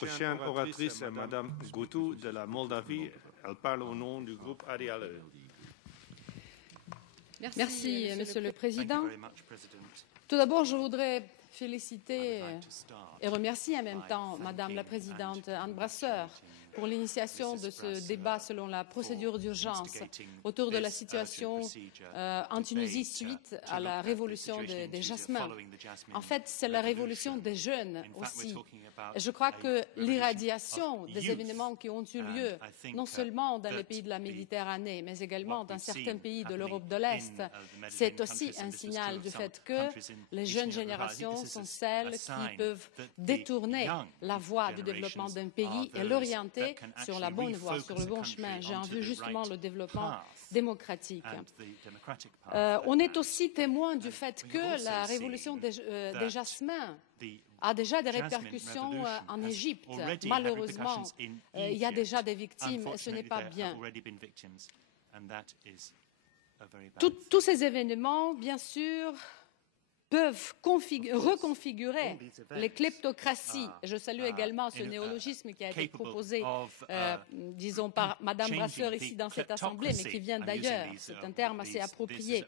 Prochaine oratrice est Madame Goutou de la Moldavie. Elle parle au nom du groupe ADLE. Merci, Monsieur le Président. Tout d'abord, je voudrais féliciter et remercier en même temps Madame la Présidente Anne Brasseur pour l'initiation de ce débat selon la procédure d'urgence autour de la situation en Tunisie suite à la révolution des Jasmins. En fait, c'est la révolution des jeunes aussi. Et je crois que l'irradiation des événements qui ont eu lieu, non seulement dans les pays de la Méditerranée, mais également dans certains pays de l'Europe de l'Est, c'est aussi un signal du fait que les jeunes générations sont celles qui peuvent détourner la voie du développement d'un pays et l'orienter sur la bonne voie, sur le bon chemin. J'ai en vue justement le développement démocratique. On est aussi témoin du fait que la révolution des Jasmins a déjà des répercussions en Égypte. Malheureusement, il y a déjà des victimes et ce n'est pas bien. Tous ces événements, bien sûr, peuvent reconfigurer les kleptocraties. Je salue également ce néologisme qui a été proposé, disons, par Madame Brasseur ici dans cette Assemblée, mais qui vient d'ailleurs. C'est un terme assez approprié.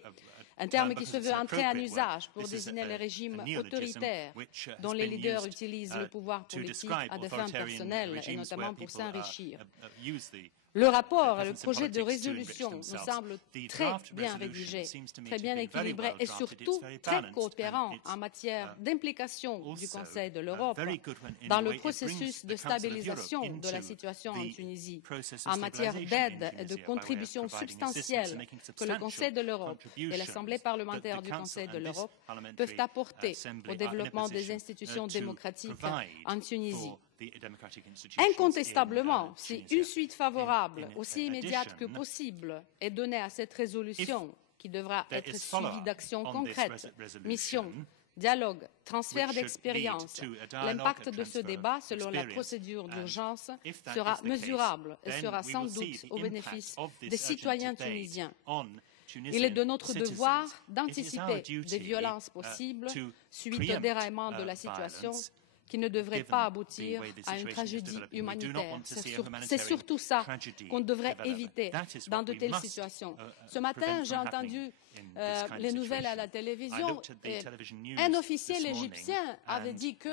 Un terme qui se veut entrer en usage pour désigner les régimes autoritaires dont les leaders utilisent le pouvoir politique à des fins personnelles et notamment pour s'enrichir. Le rapport et le projet de résolution nous semblent très bien rédigés, très bien équilibrés et surtout très coopérants en matière d'implication du Conseil de l'Europe dans le processus de stabilisation de la situation en Tunisie, en matière d'aide et de contributions substantielles que le Conseil de l'Europe et l'Assemblée parlementaire du Conseil de l'Europe peuvent apporter au développement des institutions démocratiques en Tunisie. Incontestablement, si une suite favorable, aussi immédiate que possible, est donnée à cette résolution, qui devra être suivie d'actions concrètes, mission, dialogue, transfert d'expérience, l'impact de ce débat, selon la procédure d'urgence, sera mesurable et sera sans doute au bénéfice des citoyens tunisiens. Il est de notre devoir d'anticiper des violences possibles suite au déraillement de la situation qui ne devrait pas aboutir à une tragédie humanitaire. C'est surtout ça qu'on devrait éviter dans de telles situations. Ce matin, j'ai entendu les nouvelles à la télévision et un officiel égyptien avait dit que,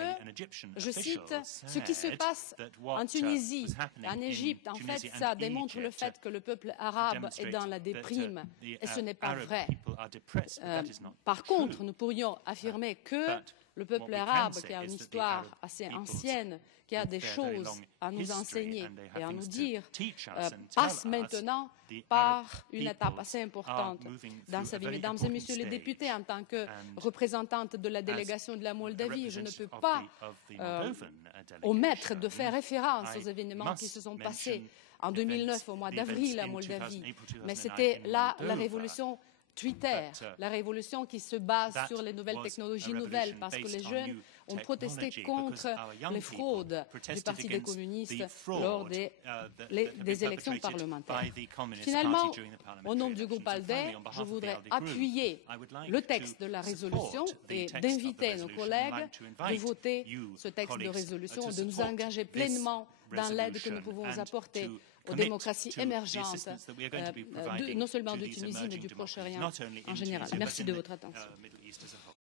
je cite, « Ce qui se passe en Tunisie et en Égypte, en fait, ça démontre le fait que le peuple arabe est dans la déprime. » Et ce n'est pas vrai. Par contre, nous pourrions affirmer que le peuple arabe, qui a une histoire assez ancienne, qui a des choses à nous enseigner et à nous dire, passe maintenant par une étape assez importante dans sa vie. Mesdames et messieurs les députés, en tant que représentante de la délégation de la Moldavie, je ne peux pas omettre de faire référence aux événements qui se sont passés en 2009, au mois d'avril, en Moldavie. Mais c'était là la révolution Twitter, la révolution qui se base sur les nouvelles technologies nouvelles, parce que les jeunes ont protesté contre les fraudes du Parti des communistes lors des élections parlementaires. Finalement, au nom du groupe ALDE, je voudrais appuyer le texte de la résolution et d'inviter nos collègues de voter ce texte de résolution, de nous engager pleinement dans l'aide que nous pouvons apporter aux démocraties émergentes, non seulement de Tunisie, mais du Proche-Orient en général. Merci de votre attention.